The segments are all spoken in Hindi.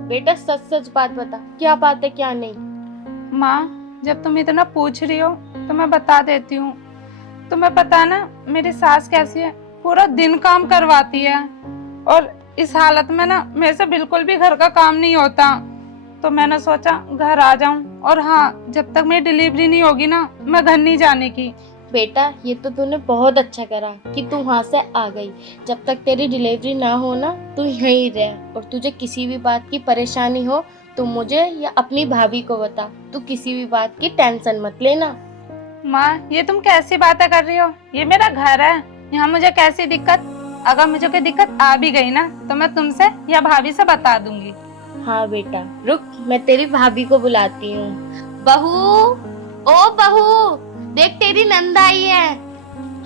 बेटा सच सच बात बता, क्या बात है क्या नहीं। माँ, जब तुम इतना पूछ रही हो तो मैं बता देती हूँ। तुम्हें पता है ना मेरी सास कैसी है, पूरा दिन काम करवाती है और इस हालत में ना मेरे से बिल्कुल भी घर का काम नहीं होता। तो मैंने सोचा घर आ जाऊं, और हाँ, जब तक मेरी डिलीवरी नहीं होगी ना मैं घर नहीं जाने की। बेटा ये तो तूने बहुत अच्छा करा कि तू वहाँ से आ गई। जब तक तेरी डिलीवरी ना हो ना तू यहीं रह, और तुझे किसी भी बात की परेशानी हो तो मुझे या अपनी भाभी को बता। तू किसी भी बात की टेंशन मत लेना। माँ, ये तुम कैसी बातें कर रही हो? ये मेरा घर है, यहाँ मुझे कैसी दिक्कत? अगर मुझे कोई दिक्कत आ भी गई ना तो मैं तुमसे या भाभी से बता दूंगी। हाँ बेटा रुक, मैं तेरी भाभी को बुलाती हूँ। बहू, ओ बहू, देख तेरी नंद आई है।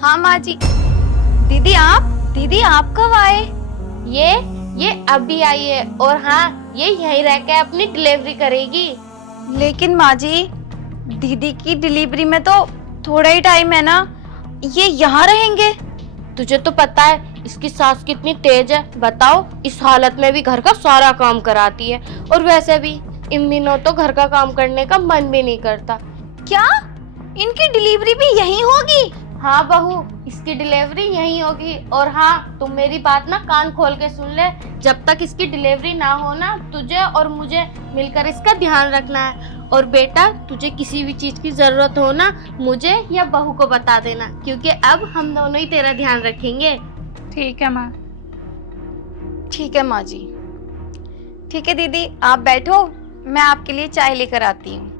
हाँ माँ जी। दीदी आप कब आए? ये अभी आई है, और हाँ ये यहीं रह के अपनी डिलीवरी करेगी। लेकिन माँ जी, दीदी की डिलीवरी में तो थोड़ा ही टाइम है ना, ये यहाँ रहेंगे? तुझे तो पता है इसकी सास कितनी तेज है। बताओ, इस हालत में भी घर का सारा काम कराती है, और वैसे भी इन दिनों तो घर का काम करने का मन भी नहीं करता। क्या इनकी डिलीवरी भी यहीं होगी? हाँ बहू, इसकी डिलीवरी यहीं होगी। और हाँ, तुम मेरी बात ना कान खोल के सुन ले। जब तक इसकी डिलीवरी ना हो ना तुझे और मुझे मिलकर इसका ध्यान रखना है। और बेटा तुझे किसी भी चीज की जरूरत हो ना मुझे या बहू को बता देना, क्योंकि अब हम दोनों ही तेरा ध्यान रखेंगे। ठीक है माँ। ठीक है माँ जी। ठीक है दीदी, आप बैठो, मैं आपके लिए चाय लेकर आती हूँ।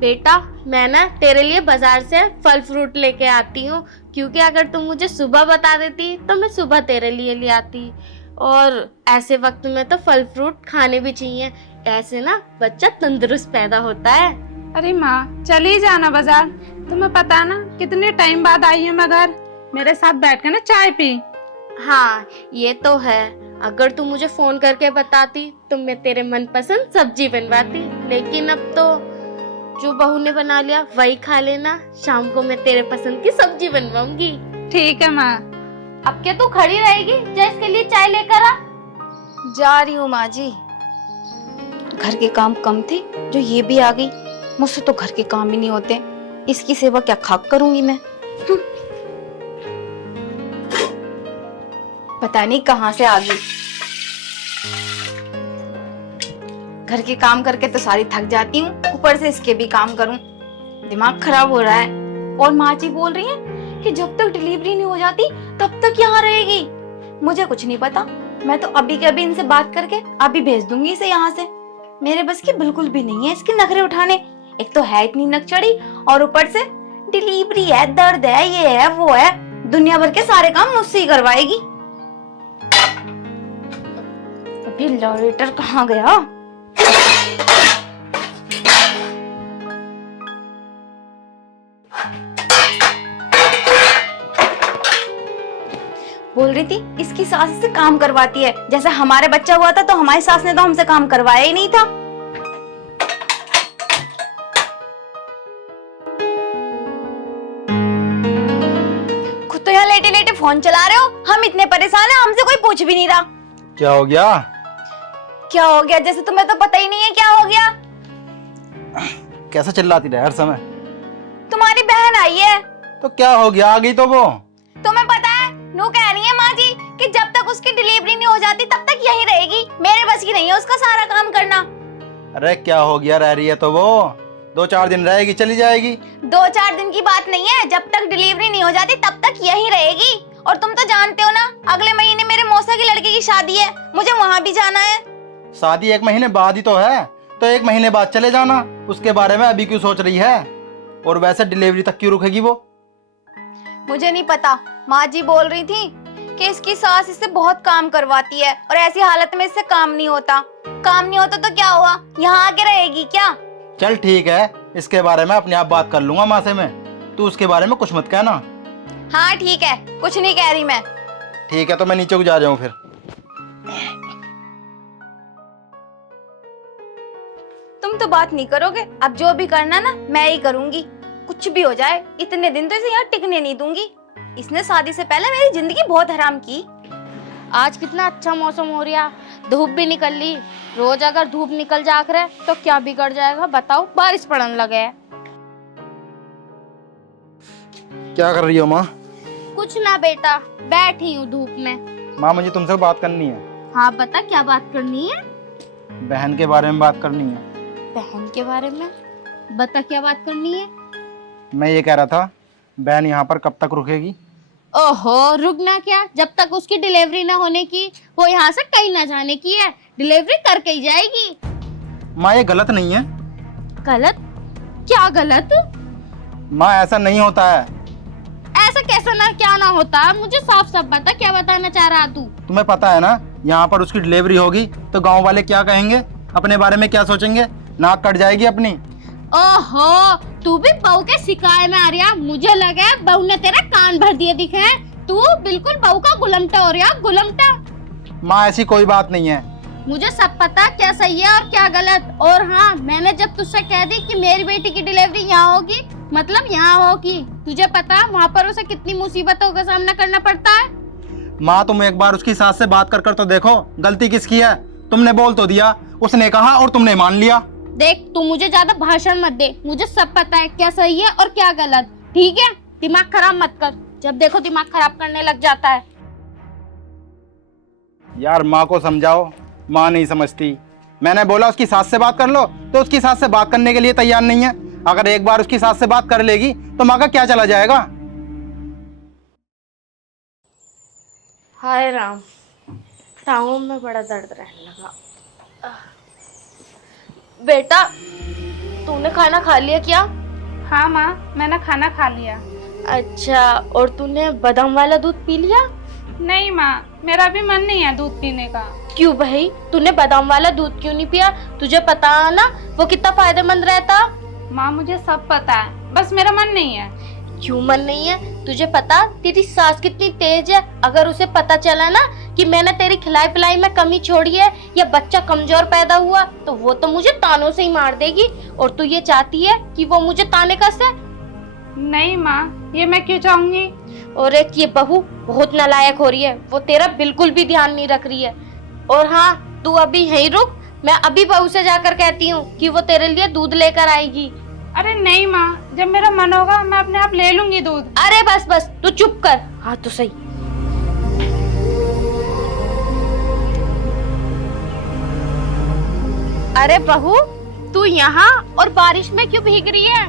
बेटा मैं ना तेरे लिए बाजार से फल फ्रूट लेके आती हूँ, क्योंकि अगर तुम मुझे सुबह बता देती तो मैं सुबह तेरे लिए ले आती। और ऐसे वक्त में तो फल फ्रूट खाने भी चाहिए, ऐसे ना बच्चा तंदुरुस्त पैदा होता है। अरे माँ, चली जाना बाजार। तुम्हें पता है ना कितने टाइम बाद आई हूँ मैं घर, मेरे साथ बैठ के ना चाय पी। हाँ ये तो है, अगर तू मुझे फोन करके बताती तो मैं तेरे मनपसंद सब्जी बनवाती, लेकिन अब तो जो बहू ने बना लिया वही खा लेना। शाम को मैं तेरे पसंद की सब्जी बनवाऊंगी। ठीक है माँ। अब क्या तू खड़ी रहेगी? जा इसके लिए चाय लेकर आ। जा रही हूँ माँ जी। घर के काम कम थे, जो ये भी आ गई। मुझसे तो घर के काम ही नहीं होते, इसकी सेवा क्या खाक करूंगी मैं। पता नहीं कहाँ से आ गई। घर के काम करके तो सारी थक जाती हूँ, ऊपर से इसके भी काम करूं, दिमाग खराब हो रहा है। और माँ जी बोल रही है कि जब तक डिलीवरी नहीं हो जाती तब तक यहाँ रहेगी। मुझे कुछ नहीं पता, मैं तो अभी के अभी इनसे बात करके अभी भेज दूंगी इसे यहाँ से। मेरे बस की बिल्कुल भी नहीं है इसके नखरे उठाने। एक तो है इतनी नकचड़ी, और ऊपर से डिलीवरी है, दर्द है, ये है वो है, दुनिया भर के सारे काम मुझसे ही करवाएगी। अभी लॉरेटर कहाँ गया? बोल रही थी इसकी सास से काम करवाती है, जैसे हमारे बच्चा हुआ था तो हमारी सास ने तो हमसे काम करवाया ही नहीं था। खुद तो यहाँ लेटे लेटे फोन चला रहे हो, हम इतने परेशान हैं, हमसे कोई पूछ भी नहीं रहा। क्या हो गया? क्या हो गया? जैसे तुम्हें तो पता ही नहीं है क्या हो गया। कैसा चिल्लाती रहे हर समय? तुम्हारी बहन आई है। तो क्या हो गया? आ गई तो वो। तुम्हें पता है नू कह रही है माँ जी कि जब तक उसकी डिलीवरी नहीं हो जाती तब तक यहीं रहेगी। मेरे बस की नहीं है उसका सारा काम करना। अरे क्या हो गया? रह रही है तो वो 2-4 दिन रहेगी, चली जाएगी। 2-4 दिन की बात नहीं है, जब तक डिलीवरी नहीं हो जाती तब तक यहीं रहेगी। और तुम तो जानते हो ना, अगले महीने मेरे मौसा की लड़की की शादी है, मुझे वहाँ भी जाना है। शादी 1 महीने बाद ही तो है, तो 1 महीने बाद चले जाना। उसके बारे में अभी क्यों सोच रही है? और वैसे डिलीवरी तक क्यों रुकेगी वो? मुझे नहीं पता, माँ जी बोल रही थी कि इसकी सास इससे बहुत काम करवाती है और ऐसी हालत में इससे काम नहीं होता। काम नहीं होता तो क्या हुआ, यहाँ आके रहेगी क्या? चल ठीक है, इसके बारे में अपने आप बात कर लूंगा माँ से मैं। तू उसके बारे में कुछ मत कहना। हाँ ठीक है, कुछ नहीं कह रही मैं। ठीक है, तो मैं नीचे को जा जाऊँ फिर। तुम तो बात नहीं करोगे, अब जो भी करना ना मैं ही करूंगी। कुछ भी हो जाए, इतने दिन तो इसे यहाँ टिकने नहीं दूंगी। इसने शादी से पहले मेरी जिंदगी बहुत हराम की। आज कितना अच्छा मौसम हो रहा, धूप भी निकल ली। रोज अगर धूप निकल जा करे तो क्या बिगड़ जाएगा बताओ? बारिश पड़ने लगे है। क्या कर रही हो माँ? कुछ ना बेटा, बैठी हूँ धूप में। माँ मुझे तुमसे बात करनी है। हाँ बता, क्या बात करनी है? बहन के बारे में बात करनी है। बहन के बारे में? बता क्या बात करनी है? मैं ये कह रहा था, बहन यहाँ पर कब तक रुकेगी? ओहो, रुकना क्या? जब तक उसकी डिलीवरी ना होने की, वो यहाँ से कहीं ना जाने की है। डिलीवरी करके ही जाएगी। माँ ये गलत नहीं है। गलत? क्या गलत? माँ ऐसा नहीं होता है। ऐसा कैसा ना क्या ना होता? मुझे साफ साफ बता, क्या बताना चाह रहा तू? तुम्हें पता है ना, यहाँ पर उसकी डिलीवरी होगी तो गांव वाले क्या कहेंगे, अपने बारे में क्या सोचेंगे? नाक कट जाएगी अपनी। ओहो, तू भी बहू के शिकाय में आ रहा? मुझे लगा बहू ने तेरा कान भर दिए दिखे हैं। तू बिल्कुल बहू का गुलमटा हो रहा, गुलमटा। माँ ऐसी कोई बात नहीं है। मुझे सब पता क्या सही है और क्या गलत। और हाँ, मैंने जब तुझसे कह दी कि मेरी बेटी की डिलीवरी यहाँ होगी, मतलब यहाँ होगी, तुझे पता वहाँ पर उसे कितनी मुसीबतों का सामना करना पड़ता है। माँ तुम एक बार उसकी सास से बात कर तो देखो, गलती किसकी है? तुमने बोल तो दिया, उसने कहा और तुमने मान लिया। देख, तू मुझे ज्यादा भाषण मत दे। मुझे सब पता है क्या सही है और क्या गलत, ठीक है? दिमाग खराब मत कर, जब देखो दिमाग खराब करने लग जाता है। यार माँ को समझाओ, माँ नहीं समझती। मैंने बोला उसकी सास से बात कर लो, तो उसकी सास से बात करने के लिए तैयार नहीं है। अगर एक बार उसकी सास से बात कर लेगी तो माँ का क्या चला जाएगा? हाय राम, टांगों में बड़ा दर्द रहने लगा। बेटा, तूने खाना खा लिया क्या? हाँ माँ, मैंने खाना खा लिया। अच्छा, और तूने बादाम वाला दूध पी लिया? नहीं माँ, मेरा भी मन नहीं है दूध पीने का। क्यों भाई, तूने बादाम वाला दूध क्यों नहीं पिया? तुझे पता है ना वो कितना फायदेमंद रहता। माँ मुझे सब पता है, बस मेरा मन नहीं है। क्यों मन नहीं है? तुझे पता तेरी सास कितनी तेज है। अगर उसे पता चला ना कि मैंने तेरी खिलाई पिलाई में कमी छोड़ी है या बच्चा कमजोर पैदा हुआ, तो वो तो मुझे तानों से ही मार देगी। और तू ये चाहती है कि वो मुझे ताने कसे? नहीं माँ, ये मैं क्यों चाहूंगी? और एक ये बहू बहुत नालायक हो रही है, वो तेरा बिल्कुल भी ध्यान नहीं रख रही है। और हाँ, तू अभी यहीं रुक, मैं अभी बहू से जाकर कहती हूँ कि वो तेरे लिए दूध लेकर आएगी। अरे नहीं माँ, जब मेरा मन होगा मैं अपने आप ले लूंगी दूध। अरे बस बस, तू चुप कर। हाँ तो सही। अरे बहू, तू यहाँ और बारिश में क्यों भीग रही है?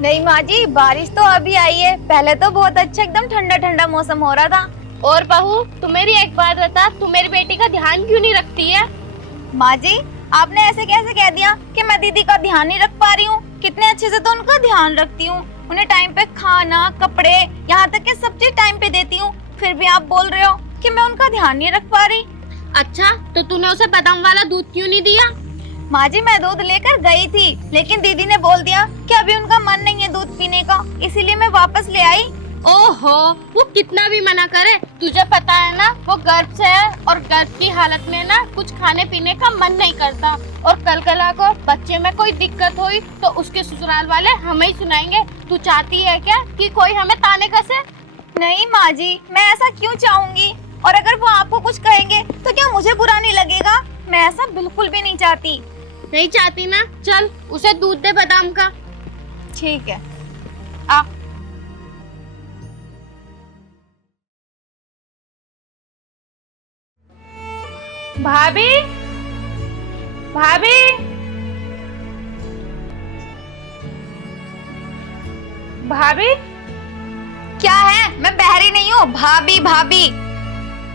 नहीं माँ जी, बारिश तो अभी आई है, पहले तो बहुत अच्छा एकदम ठंडा ठंडा मौसम हो रहा था। और बहू, तू मेरी एक बात बता, तू मेरी बेटी का ध्यान क्यों नहीं रखती है? माँ जी, आपने ऐसे कैसे कह दिया कि मैं दीदी का ध्यान नहीं रख पा रही हूँ? कितने अच्छे से तो उनका ध्यान रखती हूँ, उन्हें टाइम पे खाना, कपड़े, यहाँ तक कि सब चीज टाइम पे देती हूँ। फिर भी आप बोल रहे हो कि मैं उनका ध्यान नहीं रख पा रही। अच्छा, तो तूने उसे बादाम वाला दूध क्यों नहीं दिया? माँ जी, मैं दूध लेकर गई थी, लेकिन दीदी ने बोल दिया कि अभी उनका मन नहीं है दूध पीने का, इसीलिए मैं वापस ले आई। ओहो, वो कितना भी मना करे, तुझे पता है ना वो गर्भ से है और गर्भ की हालत में ना कुछ खाने पीने का मन नहीं करता। और कल को बच्चे में कोई दिक्कत हुई तो उसके ससुराल वाले हमें ही सुनाएंगे। तू चाहती है क्या कि कोई हमें ताने कसे? नहीं माँ जी, मैं ऐसा क्यों चाहूंगी? और अगर वो आपको कुछ कहेंगे तो क्या मुझे बुरा नहीं लगेगा? मैं ऐसा बिल्कुल भी नहीं चाहती। नहीं चाहती ना, चल उसे दूध दे बादाम का। ठीक है। आ। भाभी, भाभी, भाभी। क्या है? मैं बहरी नहीं हूँ। भाभी भाभी।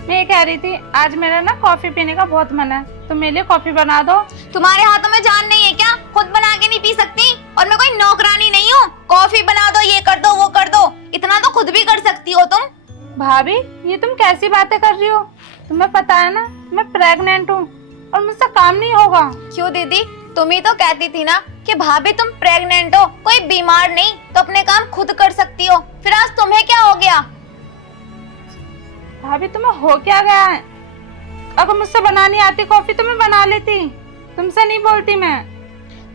मैं ये कह रही थी, आज मेरा ना कॉफी पीने का बहुत मन है, तो मेरे लिए कॉफी बना दो। तुम्हारे हाथों में जान नहीं है क्या? खुद बना के नहीं पी सकती? और मैं कोई नौकरानी नहीं हूँ। कॉफी बना दो, ये कर दो, वो कर दो, इतना तो खुद भी कर सकती हो तुम। भाभी, ये तुम कैसी बातें कर रही हो? तुम्हें पता है ना मैं प्रेग्नेंट हूँ और मुझसे काम नहीं होगा। क्यों दीदी, तुम ही तो कहती थी ना कि भाभी तुम प्रेग्नेंट हो, कोई बीमार नहीं तो अपने काम खुद कर सकती हो। फिर आज तुम्हें क्या हो गया? भाभी तुम्हें हो क्या गया है? अगर मुझसे बनानी आती कॉफी तो मैं बना लेती, तुमसे नहीं बोलती मैं।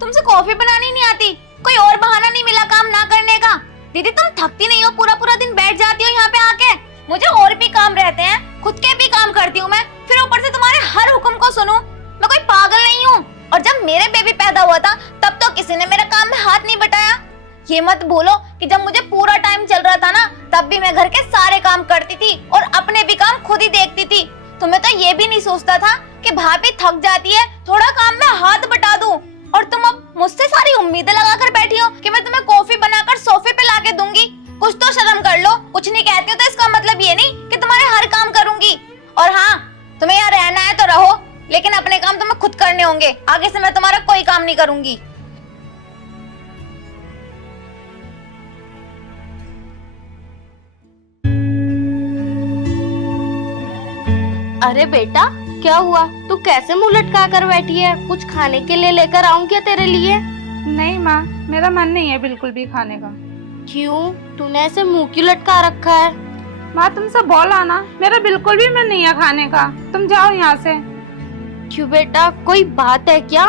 तुमसे कॉफी बनानी नहीं आती? कोई और बहाना नहीं मिला काम ना करने का? दीदी तुम थकती नहीं हो? पूरा पूरा दिन बैठ जाती हो यहाँ पे आके। मुझे और भी काम रहते हैं, खुद के भी काम करती हूँ मैं, फिर ऊपर से तुम्हारे हर हुक्म को सुनूं? मैं कोई पागल नहीं हूँ। और जब मेरे बेबी पैदा हुआ था तब तो किसी ने मेरे काम में हाथ नहीं बटाया। ये मत भूलो कि जब मुझे पूरा टाइम चल रहा था ना, तब भी मैं घर के सारे काम करती थी और अपने भी काम खुद ही देखती थी। तुम्हें तो ये भी नहीं सोचता था कि भाभी थक जाती है, थोड़ा काम में हाथ बटा दूं। और तुम अब मुझसे सारी उम्मीदें लगाकर बैठी हो कि मैं तुम्हें कॉफी बनाकर सोफे पे लाके दूंगी। कुछ तो शर्म कर लो। कुछ नहीं कहती हो तो इसका मतलब ये नहीं कि तुम्हारे हर काम करूंगी। और हाँ, तुम्हें यहाँ रहना है तो रहो, लेकिन अपने काम तुम्हें खुद करने होंगे। आगे से मैं तुम्हारा कोई काम नहीं करूंगी। अरे बेटा, क्या हुआ? तू कैसे मुंह लटका कर बैठी है? कुछ खाने के लिए लेकर आऊं क्या तेरे लिए? नहीं माँ, मेरा मन नहीं है बिल्कुल भी खाने का। क्यों? तूने ऐसे मुंह क्यों लटका रखा है? माँ तुमसे बोला ना, मेरा बिल्कुल भी मन नहीं है खाने का। तुम जाओ यहाँ से। क्यों बेटा, कोई बात है क्या?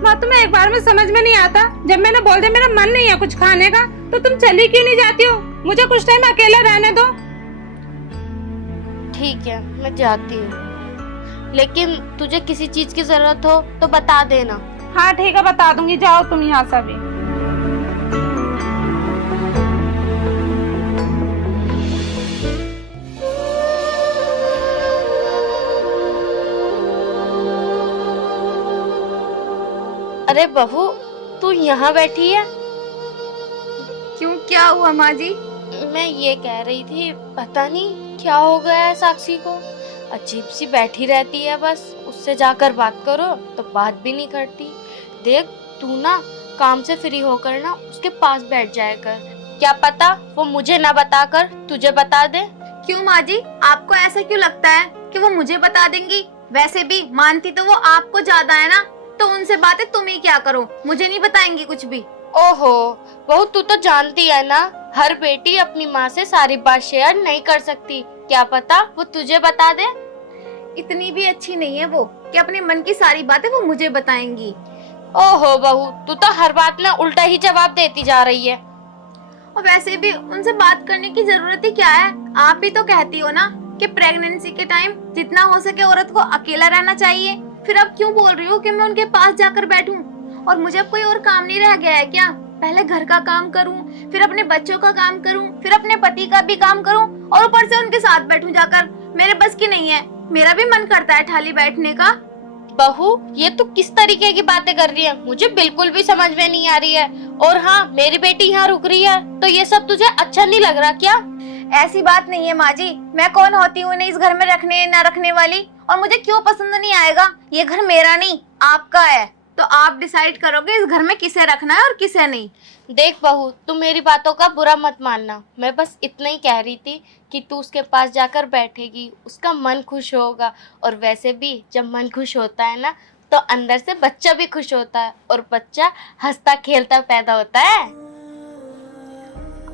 माँ तुम्हें एक बार में समझ में नहीं आता? जब मैंने बोल दिया मेरा मन नहीं है कुछ खाने का, तो तुम चली क्यों नहीं जाती हो? मुझे कुछ टाइम अकेला रहने दो। ठीक है, मैं जाती हूँ, लेकिन तुझे किसी चीज की जरूरत हो तो बता देना। हाँ ठीक है, बता दूंगी। जाओ तुम यहाँ से अभी। अरे बहू, तू यहाँ बैठी है? क्यों, क्या हुआ माँ जी? मैं ये कह रही थी, पता नहीं क्या हो गया है साक्षी को। अजीब सी बैठी रहती है, बस उससे जाकर बात करो तो बात भी नहीं करती। देख, तू ना काम से फ्री होकर ना उसके पास बैठ जाया कर। क्या पता वो मुझे ना बताकर तुझे बता दे। क्यों माँ जी, आपको ऐसा क्यों लगता है कि वो मुझे बता देंगी? वैसे भी मानती तो वो आपको ज्यादा है ना, तो उनसे बातें तुम ही क्या करो, मुझे नहीं बताएंगी कुछ भी। ओहो बहू, तू तो जानती है ना, हर बेटी अपनी माँ से सारी बात शेयर नहीं कर सकती। क्या पता वो तुझे बता दे। इतनी भी अच्छी नहीं है वो कि अपने मन की सारी बातें वो मुझे बताएंगी। ओहो बहू, तू तो हर बात में उल्टा ही जवाब देती जा रही है। और वैसे भी उनसे बात करने की जरूरत ही क्या है? आप ही तो कहती हो ना कि प्रेगनेंसी के टाइम जितना हो सके औरत को अकेला रहना चाहिए। फिर अब क्यों बोल रही हो कि मैं उनके पास जाकर बैठूं? और मुझे अब कोई और काम नहीं रह गया है क्या? पहले घर का काम करूं, फिर अपने बच्चों का काम करूं, फिर अपने पति का भी काम करूं, और ऊपर से उनके साथ बैठूं जाकर। मेरे बस की नहीं है। मेरा भी मन करता है थाली बैठने का। बहू, ये तू किस तरीके की बातें कर रही है? मुझे बिल्कुल भी समझ में नहीं आ रही है। और हाँ, मेरी बेटी यहाँ रुक रही है तो ये सब तुझे अच्छा नहीं लग रहा क्या? ऐसी बात नहीं है माँ जी। मैं कौन होती हूँ इन्हें इस घर में रखने ना रखने वाली? और मुझे क्यों पसंद नहीं आएगा? ये घर मेरा नहीं, आपका है। तो आप डिसाइड करोगे इस घर में किसे रखना है और किसे नहीं। देख बहू, तू मेरी बातों का बुरा मत मानना। मैं बस इतना ही कह रही थी कि तू उसके पास जाकर बैठेगी, उसका मन खुश होगा। और वैसे भी जब मन खुश होता है ना, तो अंदर से बच्चा भी खुश होता है, और बच्चा हंसता खेलता पैदा होता है।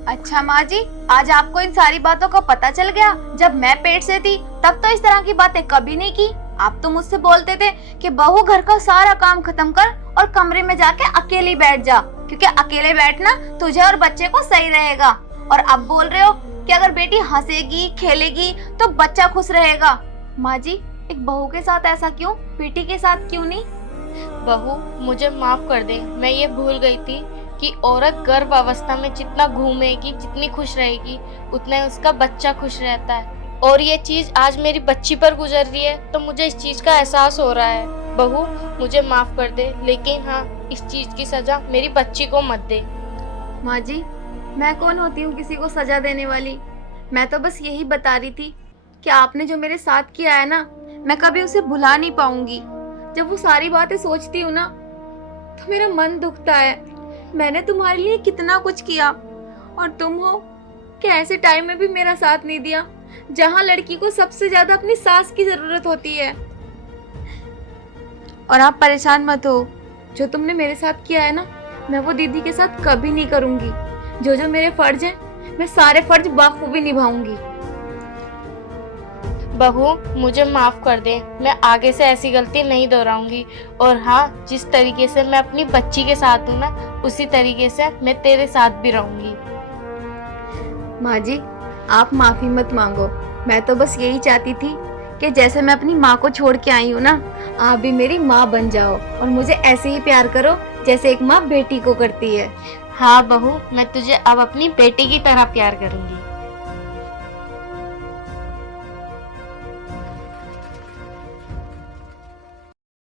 अच्छा माँ जी, आज आपको इन सारी बातों का पता चल गया? जब मैं पेट से थी तब तो इस तरह की बातें कभी नहीं की। आप तो मुझसे बोलते थे कि बहू घर का सारा काम खत्म कर और कमरे में जाके अकेली बैठ जा, क्योंकि अकेले बैठना तुझे और बच्चे को सही रहेगा। और अब बोल रहे हो कि अगर बेटी हंसेगी खेलेगी तो बच्चा खुश रहेगा। माँ जी, एक बहू के साथ ऐसा क्यों, बेटी के साथ क्यों नहीं? बहू, मुझे माफ कर दे। मैं ये भूल गई थी कि औरत गर्भ अवस्था में जितना घूमेगी, जितनी खुश रहेगी, उतना ही उसका बच्चा खुश रहता है। और ये चीज आज मेरी बच्ची पर गुजर रही है, तो मुझे इस चीज का एहसास हो रहा है। बहू, मुझे माफ कर दे, लेकिन हाँ, इस चीज की सजा मेरी बच्ची को मत दे। माँ जी, मैं कौन होती हूँ किसी को सजा देने वाली? मैं तो बस यही बता रही थी कि आपने जो मेरे साथ किया है ना, मैं कभी उसे भुला नहीं पाऊंगी। जब वो सारी बातें सोचती हूँ ना, तो मेरा मन दुखता है। मैंने तुम्हारे लिए कितना कुछ किया, और तुम हो कि ऐसे टाइम में भी मेरा साथ नहीं दिया, जहाँ लड़की को सबसे ज्यादा अपनी सास की जरूरत होती है। और आप परेशान मत हो, जो तुमने मेरे साथ किया है ना, मैं वो दीदी के साथ कभी नहीं करूंगी। जो जो मेरे फर्ज हैं, मैं सारे फर्ज बाखूबी निभाऊंगी। बहू, मुझे माफ कर दे, मैं आगे से ऐसी गलती नहीं दोहराऊंगी। और हाँ, जिस तरीके से मैं अपनी बच्ची के साथ हूँ ना, उसी तरीके से मैं तेरे साथ भी रहूंगी। माँ जी, आप माफी मत मांगो। मैं तो बस यही चाहती थी कि जैसे मैं अपनी माँ को छोड़ के आई हूँ ना, आप भी मेरी माँ बन जाओ और मुझे ऐसे ही प्यार करो जैसे एक माँ बेटी को करती है। हाँ बहू, मैं तुझे अब अपनी बेटी की तरह प्यार करूंगी।